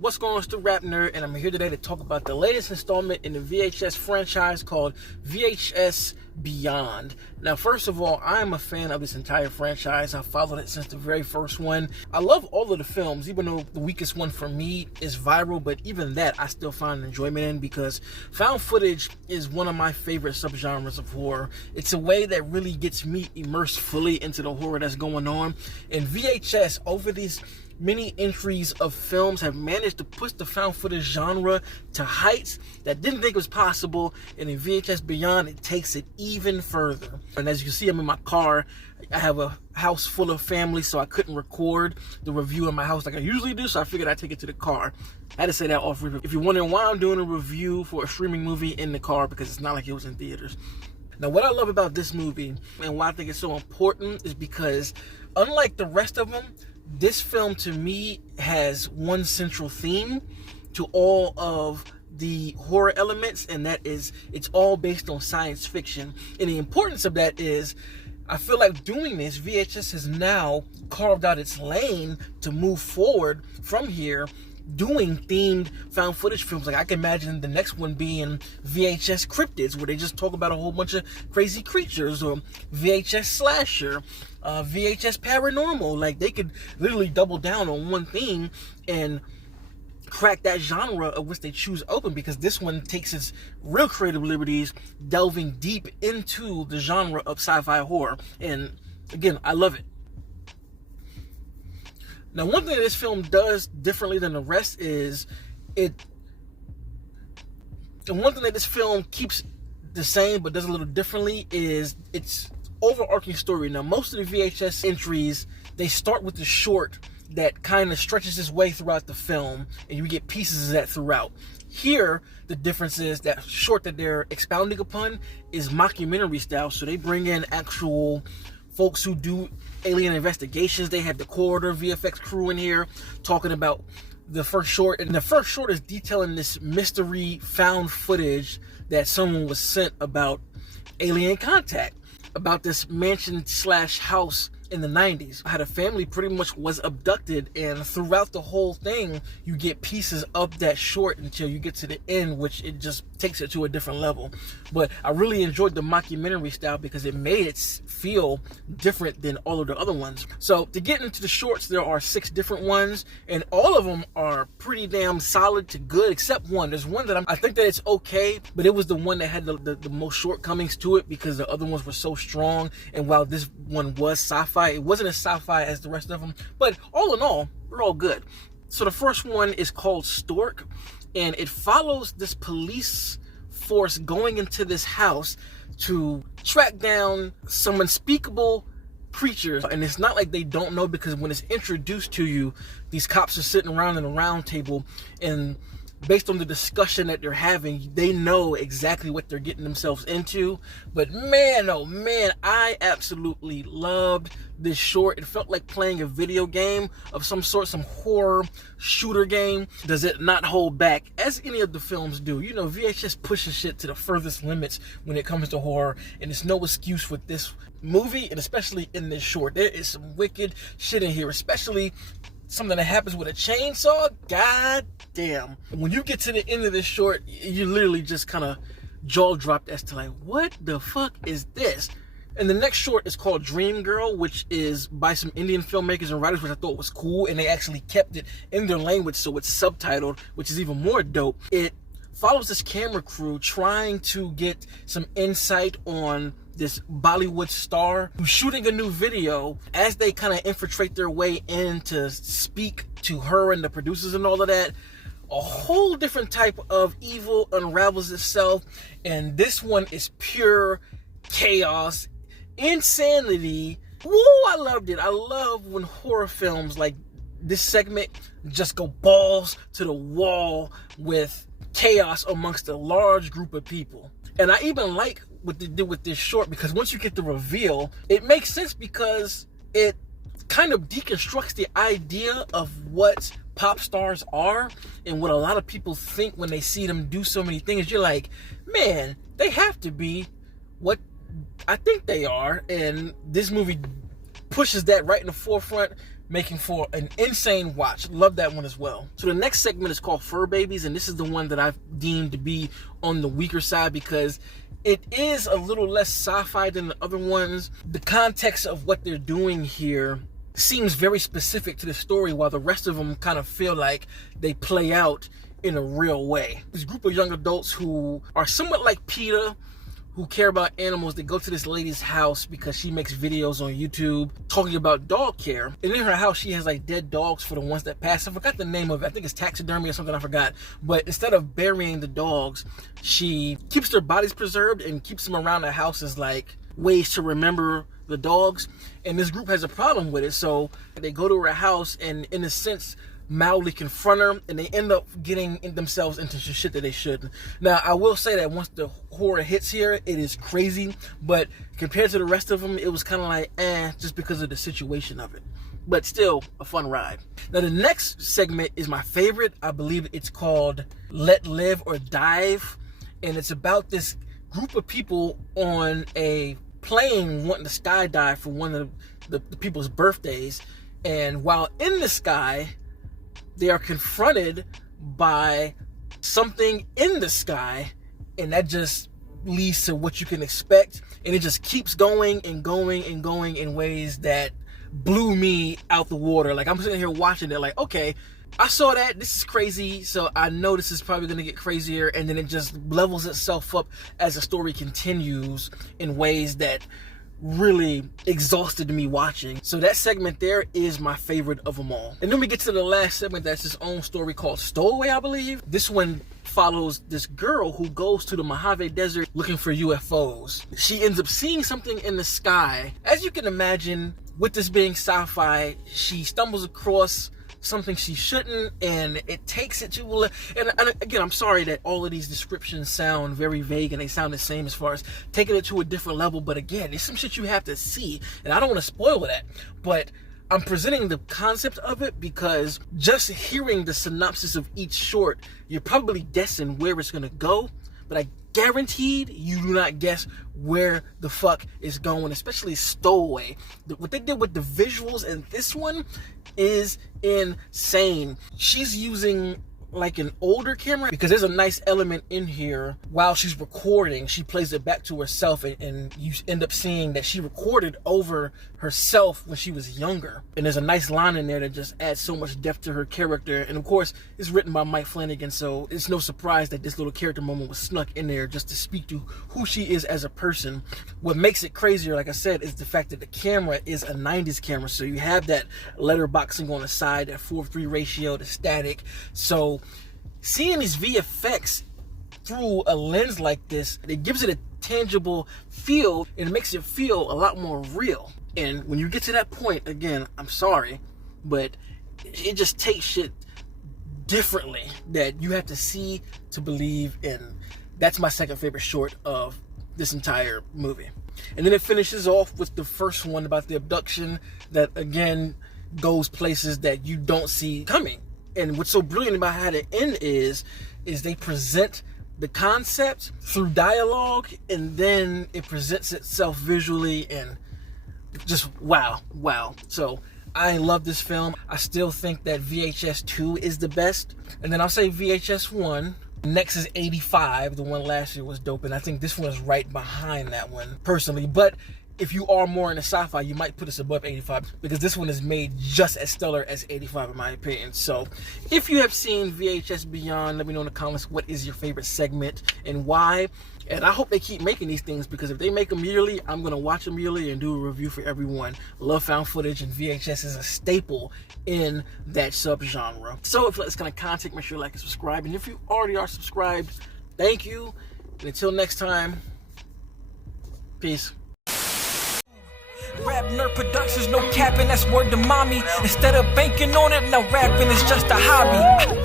What's going on? It's the RapNerd, and I'm here today to talk about the latest installment in the VHS franchise called VHS Beyond. Now, first of all, I'm a fan of this entire franchise. I've followed it since the very first one. I love all of the films, even though the weakest one for me is Viral, but even that I still find enjoyment in because found footage is one of my favorite subgenres of horror. It's a way that really gets me immersed fully into the horror that's going on. And VHS, over these many entries of films, have managed to push the found footage genre to heights that didn't think was possible, and in VHS Beyond it takes it even further. And as you can see, I'm in my car. I have a house full of family, so I couldn't record the review in my house like I usually do, so I figured I'd take it to the car. I had to say that off rip. If you're wondering why I'm doing a review for a streaming movie in the car, because it's not like it was in theaters. Now, what I love about this movie and why I think it's so important is because unlike the rest of them, this film to me has one central theme to all of the horror elements, and that is it's all based on science fiction. And the importance of that is I feel like doing this, VHS has now carved out its lane to move forward from here, doing themed found footage films. Like I can imagine the next one being VHS Cryptids, where they just talk about a whole bunch of crazy creatures, or VHS Slasher, VHS Paranormal. Like they could literally double down on one thing and crack that genre of which they choose open, because this one takes its real creative liberties, delving deep into the genre of sci-fi horror. And again, I love it. Now, one thing that this film does differently than the rest is and one thing that this film keeps the same but does a little differently is its overarching story. Now, most of the VHS entries, they start with the short that kind of stretches its way throughout the film, and you get pieces of that throughout. Here, the difference is that short that they're expounding upon is mockumentary style, so they bring in actual folks who do alien investigations. They had the Corridor VFX crew in here talking about the first short, and the first short is detailing this mystery found footage that someone was sent about alien contact, about this mansion slash house in the 90s. How the family pretty much was abducted, and throughout the whole thing you get pieces of that short until you get to the end, which it just takes it to a different level. But I really enjoyed the mockumentary style because it made it feel different than all of the other ones. So to get into the shorts, there are 6 different ones, and all of them are pretty damn solid to good, except one. There's one that I think that it's okay, but it was the one that had the most shortcomings to it because the other ones were so strong. And while this one was sci-fi, it wasn't as sci-fi as the rest of them, but all in all, they're all good. So the first one is called Stork, and it follows this police force going into this house to track down some unspeakable creatures. And it's not like they don't know, because when it's introduced to you, these cops are sitting around in a round table, and based on the discussion that they're having, they know exactly what they're getting themselves into. But man, oh man, I absolutely loved this short. It felt like playing a video game of some sort, some horror shooter game. Does it not hold back, as any of the films do? You know, VHS pushes shit to the furthest limits when it comes to horror, and it's no excuse with this movie, and especially in this short. There is some wicked shit in here, especially something that happens with a chainsaw. God damn. When you get to the end of this short, you literally just kind of jaw dropped as to like, what the fuck is this? And the next short is called Dream Girl, which is by some Indian filmmakers and writers, which I thought was cool, and they actually kept it in their language, so it's subtitled, which is even more dope. It follows this camera crew trying to get some insight on this Bollywood star who's shooting a new video. As they kind of infiltrate their way in to speak to her and the producers and all of that, a whole different type of evil unravels itself, and this one is pure chaos, insanity. Woo, I loved it. I love when horror films like this segment just go balls to the wall with chaos amongst a large group of people. And I even like what they did with this short, because once you get the reveal, it makes sense, because it kind of deconstructs the idea of what pop stars are and what a lot of people think when they see them do so many things. You're like, man, they have to be what I think they are. And this movie pushes that right in the forefront, making for an insane watch. Love that one as well. So the next segment is called Fur Babies, and this is the one that I've deemed to be on the weaker side because it is a little less sci-fi than the other ones. The context of what they're doing here seems very specific to the story, while the rest of them kind of feel like they play out in a real way. This group of young adults who are somewhat like PETA, who care about animals, they go to this lady's house because she makes videos on YouTube talking about dog care. And in her house, she has like dead dogs for the ones that passed. I forgot the name of it. I think it's taxidermy or something, I forgot. But instead of burying the dogs, she keeps their bodies preserved and keeps them around the house as like ways to remember the dogs. And this group has a problem with it. So they go to her house and in a sense, mildly confront her, and they end up getting themselves into shit that they shouldn't. Now, I will say that once the horror hits here, it is crazy, but compared to the rest of them, it was kind of like, just because of the situation of it. But still, a fun ride. Now, the next segment is my favorite. I believe it's called Let Live or Dive, and it's about this group of people on a plane wanting to skydive for one of the people's birthdays, and while in the sky, they are confronted by something in the sky, and that just leads to what you can expect, and it just keeps going and going and going in ways that blew me out the water. Like, I'm sitting here watching it like, okay, I saw that, this is crazy, so I know this is probably going to get crazier, and then it just levels itself up as the story continues in ways that really exhausted me watching. So that segment there is my favorite of them all. And then we get to the last segment that's its own story called Stowaway, I believe. This one follows this girl who goes to the Mojave Desert looking for UFOs. She ends up seeing something in the sky. As you can imagine, with this being sci-fi, she stumbles across something she shouldn't, and it takes it to and again, I'm sorry that all of these descriptions sound very vague and they sound the same as far as taking it to a different level, but again, there's some shit you have to see, and I don't want to spoil that, but I'm presenting the concept of it because just hearing the synopsis of each short, you're probably guessing where it's gonna go, but I guaranteed you do not guess where the fuck is going, especially Stowaway. What they did with the visuals in this one is insane. She's using like an older camera because there's a nice element in here while she's recording. She plays it back to herself, and you end up seeing that she recorded over herself when she was younger. And there's a nice line in there that just adds so much depth to her character. And of course, it's written by Mike Flanagan, so it's no surprise that this little character moment was snuck in there just to speak to who she is as a person. What makes it crazier, like I said, is the fact that the camera is a 90s camera. So you have that letterboxing on the side, that 4:3 ratio, the static. So seeing these VFX through a lens like this, it gives it a tangible feel, and it makes it feel a lot more real. And when you get to that point, again, I'm sorry, but it just takes shit differently that you have to see to believe in. That's my second favorite short of this entire movie. And then it finishes off with the first one about the abduction that, again, goes places that you don't see coming. And what's so brilliant about how the end is they present the concept through dialogue, and then it presents itself visually, and just wow. So I love this film. I still think that VHS 2 is the best, and then I'll say VHS 1. Next is 85. The one last year was dope, and I think this one is right behind that one personally. But if you are more into sci-fi, you might put us above 85 because this one is made just as stellar as 85 in my opinion. So if you have seen VHS Beyond, let me know in the comments what is your favorite segment and why. And I hope they keep making these things, because if they make them yearly, I'm going to watch them yearly and do a review for everyone. Love found footage, and VHS is a staple in that subgenre. So if you like this kind of content, make sure you like and subscribe. And if you already are subscribed, thank you. And until next time, peace. RapNerd Productions, no capping, that's word to mommy. Instead of banking on it, now rapping is just a hobby.